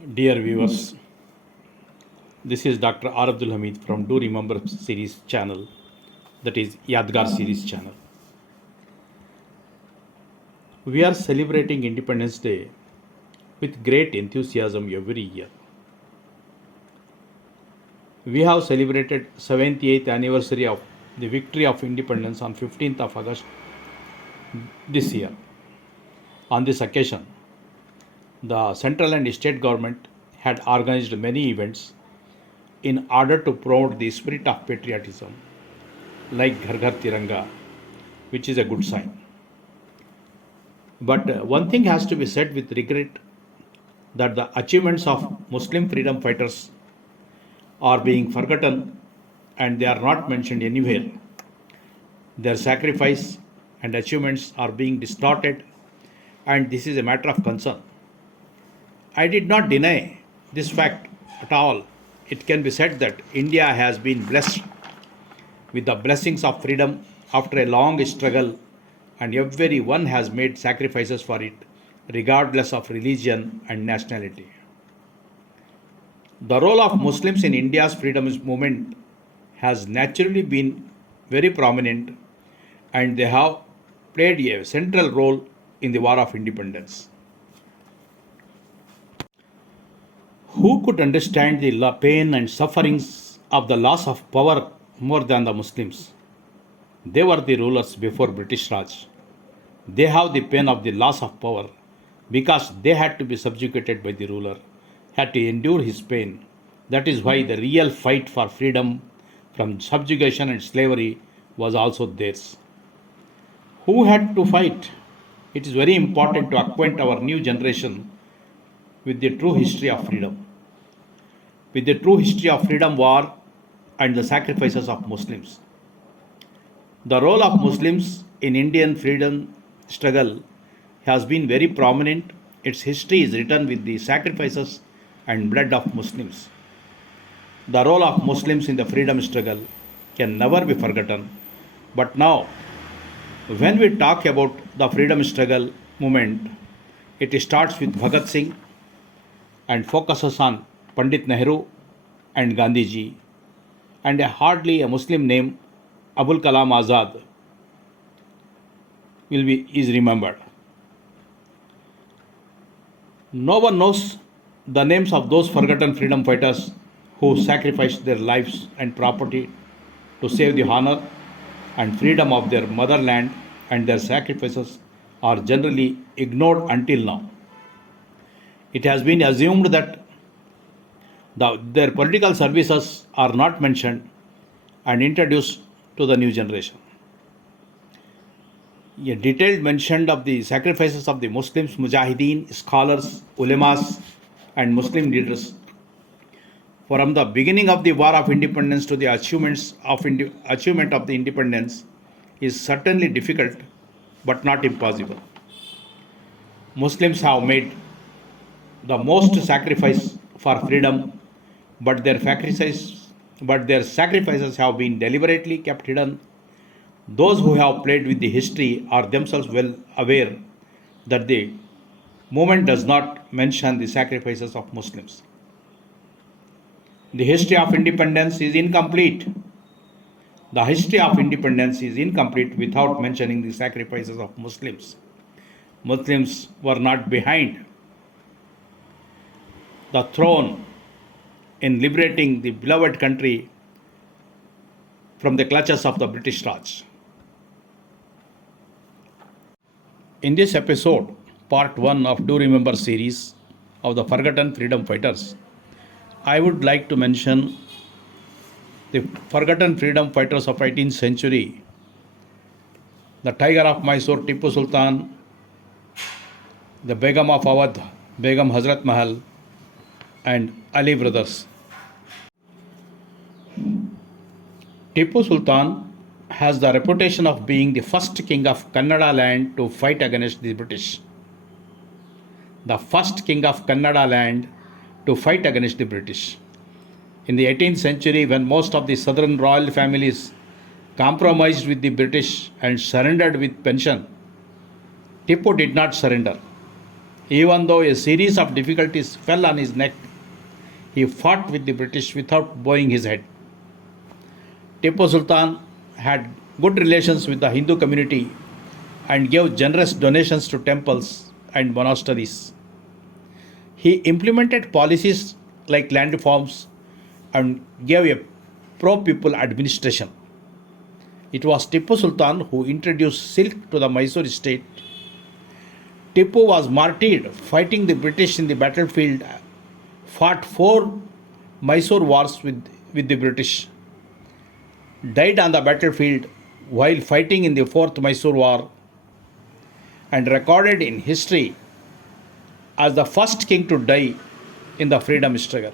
Dear viewers, this is Dr.R.Abbdul Hameed from Do Remember series channel, that is Yadgar series channel. We are celebrating Independence Day with great enthusiasm every year. We have celebrated 78th anniversary of the victory of independence on 15th of August this year. On this occasion, the central and state government had organized many events in order to promote the spirit of patriotism, like Ghar Ghar Tiranga, which is a good sign. But one thing has to be said with regret, that the achievements of Muslim freedom fighters are being forgotten and they are not mentioned anywhere. Their sacrifice and achievements are being distorted, and this is a matter of concern. I did not deny this fact at all. It can be said that India has been blessed with the blessings of freedom after a long struggle, and everyone has made sacrifices for it, regardless of religion and nationality. The role of Muslims in India's freedom movement has naturally been very prominent, and they have played a central role in the War of Independence. Who could understand the pain and sufferings of the loss of power more than the Muslims? They were the rulers before British Raj. They have the pain of the loss of power because they had to be subjugated by the ruler, had to endure his pain. That is why the real fight for freedom from subjugation and slavery was also theirs. Who had to fight? It is very important to acquaint our new generation with the true history of freedom, with the true history of freedom war and the sacrifices of Muslims. The role of Muslims in Indian freedom struggle has been very prominent. Its history is written with the sacrifices and blood of Muslims. The role of Muslims in the freedom struggle can never be forgotten. But now, when we talk about the freedom struggle movement, it starts with Bhagat Singh and focuses on Pandit Nehru and Gandhiji, and hardly a Muslim name, Abul Kalam Azad, is remembered. No one knows the names of those forgotten freedom fighters who sacrificed their lives and property to save the honor and freedom of their motherland, and their sacrifices are generally ignored until now. It has been assumed that their political services are not mentioned and introduced to the new generation. A detailed mention of the sacrifices of the Muslims, Mujahideen, scholars, ulemas, and Muslim leaders from the beginning of the War of Independence to the achievement of the independence is certainly difficult but not impossible. Muslims have made the most sacrifice for freedom, but their sacrifices have been deliberately kept hidden. Those who have played with the history are themselves well aware that the movement does not mention the sacrifices of Muslims. The history of independence is incomplete. The history of independence is incomplete without mentioning the sacrifices of Muslims. Muslims were not behind the throne in liberating the beloved country from the clutches of the British Raj. In this episode, part 1 of Do Remember series of the Forgotten Freedom Fighters, I would like to mention the forgotten freedom fighters of 18th century, the Tiger of Mysore, Tippu Sultan, the Begum of Awadh, Begum Hazrat Mahal, and Ali brothers. Tippu Sultan has the reputation of being the first king of Kannada land to fight against the British. The first king of Kannada land to fight against the British. In the 18th century, when most of the southern royal families compromised with the British and surrendered with pension, Tippu did not surrender. Even though a series of difficulties fell on his neck, he fought with the British without bowing his head. Tipu Sultan had good relations with the Hindu community and gave generous donations to temples and monasteries. He implemented policies like land reforms and gave a pro people administration. It was Tipu Sultan who introduced silk to the Mysore state. Tipu was martyred fighting the British in the battlefield, fought four Mysore wars with the British, died on the battlefield while fighting in the Fourth Mysore War, and recorded in history as the first king to die in the freedom struggle.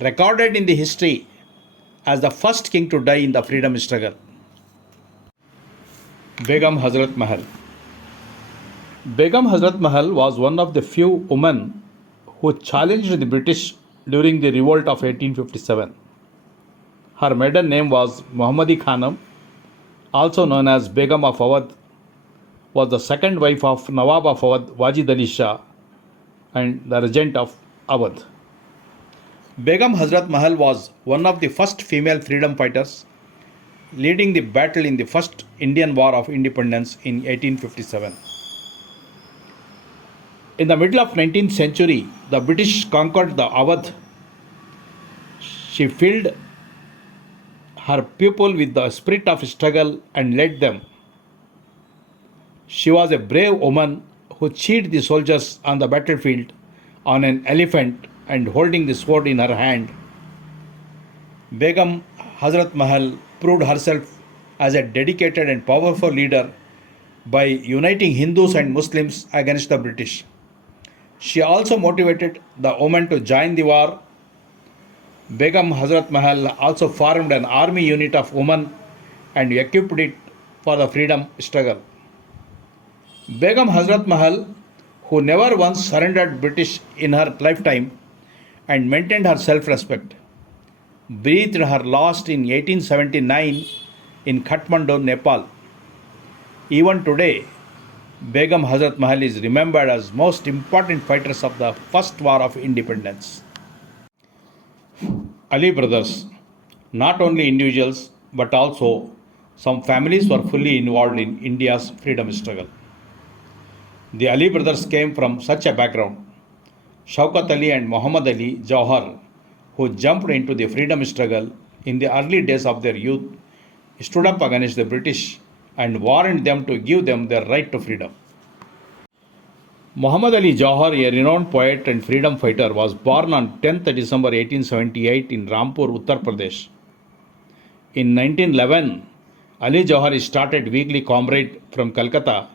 Recorded in the history as the first king to die in the freedom struggle. Begum Hazrat Mahal. Begum Hazrat Mahal was one of the few women who challenged the British during the revolt of 1857. Her maiden name was Muhammadi Khanum, also known as Begum of Awadh, was the second wife of Nawab of Awadh Wajid Ali Shah and the regent of Awadh. Begum Hazrat Mahal was one of the first female freedom fighters, leading the battle in the first Indian War of Independence in 1857. In the middle of 19th century, the British conquered the Awadh. She filled her people with the spirit of struggle and led them. She was a brave woman who cheered the soldiers on the battlefield on an elephant and holding the sword in her hand. Begum Hazrat Mahal proved herself as a dedicated and powerful leader by uniting Hindus and Muslims against the British. She also motivated the women to join the war. Begum Hazrat Mahal also formed an army unit of women and equipped it for the freedom struggle. Begum Hazrat Mahal, who never once surrendered British in her lifetime and maintained her self-respect, breathed her last in 1879 in Kathmandu, Nepal. Even today, Begum Hazrat Mahal is remembered as most important fighters of the first war of independence. Ali brothers, not only individuals but also some families were fully involved in India's freedom struggle. The Ali brothers came from such a background. Shaukat Ali and Muhammad Ali Jauhar, who jumped into the freedom struggle in the early days of their youth, stood up against the British and warned them to give them their right to freedom. Muhammad Ali Jauhar, a renowned poet and freedom fighter, was born on 10th December 1878 in Rampur, Uttar Pradesh. In 1911, Ali Jauhar started Weekly Comrade from Calcutta,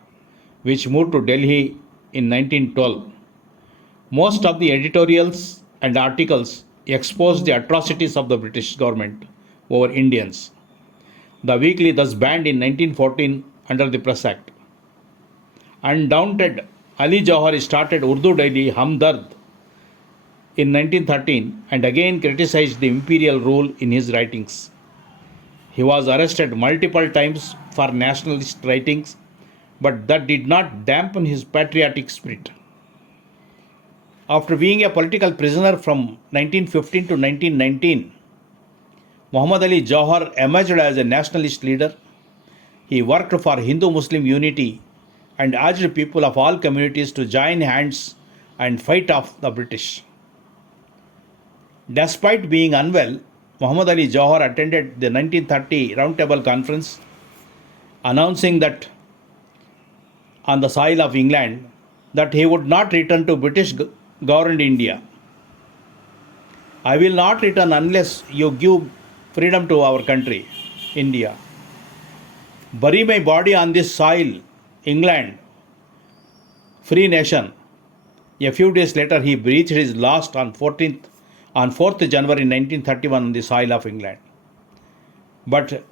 which moved to Delhi in 1912. Most of the editorials and articles exposed the atrocities of the British government over Indians. The weekly thus banned in 1914 under the Press Act. Undaunted, Ali Jauhar started Urdu daily Hamdard in 1913 and again criticized the imperial rule in his writings. He was arrested multiple times for nationalist writings, but that did not dampen his patriotic spirit. After being a political prisoner from 1915 to 1919, Muhammad Ali Jauhar emerged as a nationalist leader. He worked for Hindu-Muslim unity and urged people of all communities to join hands and fight off the British. Despite being unwell, Muhammad Ali Jauhar attended the 1930 Roundtable Conference, announcing that on the soil of England that he would not return to British governed India. I will not return unless you give freedom to our country, India. Bury my body on this soil, England, free nation. A few days later, he breathed his last on 4th January 1931 on the soil of England. But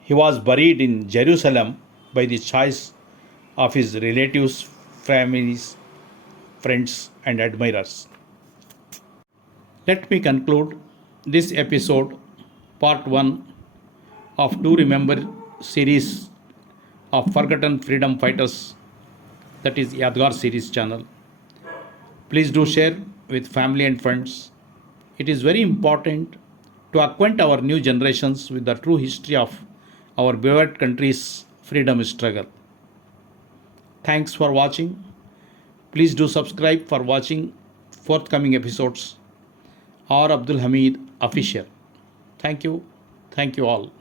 he was buried in Jerusalem by the choice of his relatives, families, friends, and admirers. Let me conclude this episode, part 1 of To Remember series of forgotten freedom fighters that is Yadgar series channel. Please do share with family and friends. It is very important to acquaint our new generations with the true history of our beloved country's freedom struggle. Thanks for watching. Please do subscribe for watching forthcoming episodes. R. Abdul Hameed official. Thank you. Thank you all.